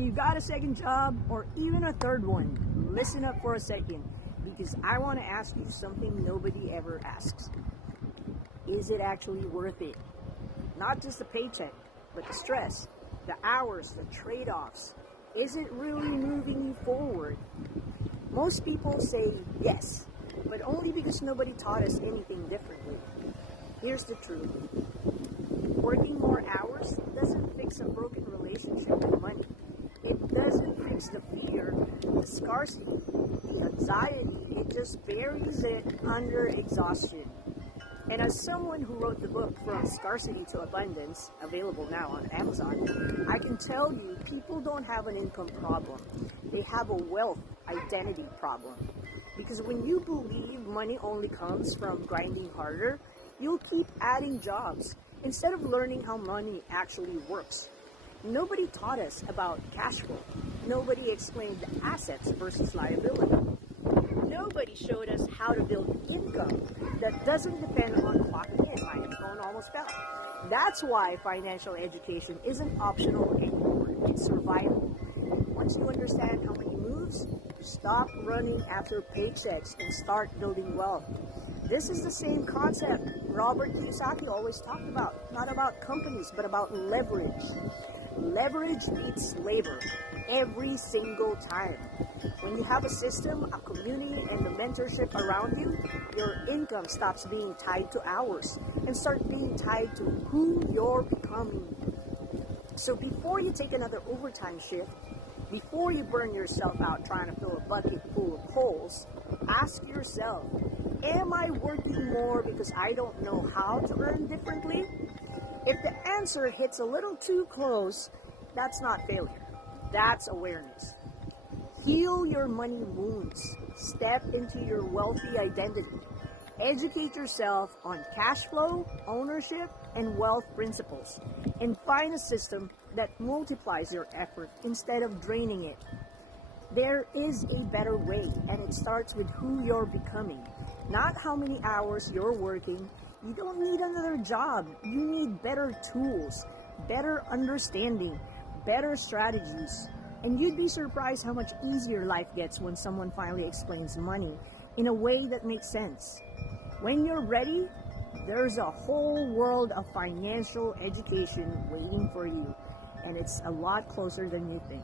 you got a second job or even a third one, listen up for a second because I want to ask you something nobody ever asks. Is it actually worth it? Not just the paycheck, but the stress, the hours, the trade-offs. Is it really moving you forward? Most people say yes, but only because nobody taught us anything differently. Here's the truth. Working more hours doesn't fix a broken relationship with money. It doesn't fix the fear, the scarcity, the anxiety. It just buries it under exhaustion. And as someone who wrote the book From Scarcity to Abundance, available now on Amazon, I can tell you people don't have an income problem. They have a wealth identity problem. Because when you believe money only comes from grinding harder, you'll keep adding jobs instead of learning how money actually works. Nobody taught us about cash flow. Nobody explained the assets versus liability. Nobody showed us how to build income that doesn't depend on clocking in. My phone almost fell. That's why financial education isn't optional anymore. It's survival. Once you understand how money moves, stop running after paychecks and start building wealth. This is the same concept Robert Kiyosaki always talked about. Not about companies, but about leverage. Leverage beats labor every single time. When you have a system, a community, and the mentorship around you, your income stops being tied to hours and starts being tied to who you're becoming. So before you take another overtime shift, before you burn yourself out trying to fill a bucket full of holes, ask yourself, am I working more because I don't know how to earn differently? If the answer hits a little too close, that's not failure. That's awareness. Heal your money wounds. Step into your wealthy identity. Educate yourself on cash flow, ownership, and wealth principles. And find a system that multiplies your effort instead of draining it. There is a better way, and it starts with who you're becoming, not how many hours you're working. You don't need another job. You need better tools, better understanding, better strategies. And you'd be surprised how much easier life gets when someone finally explains money in a way that makes sense. When you're ready, there's a whole world of financial education waiting for you, and it's a lot closer than you think.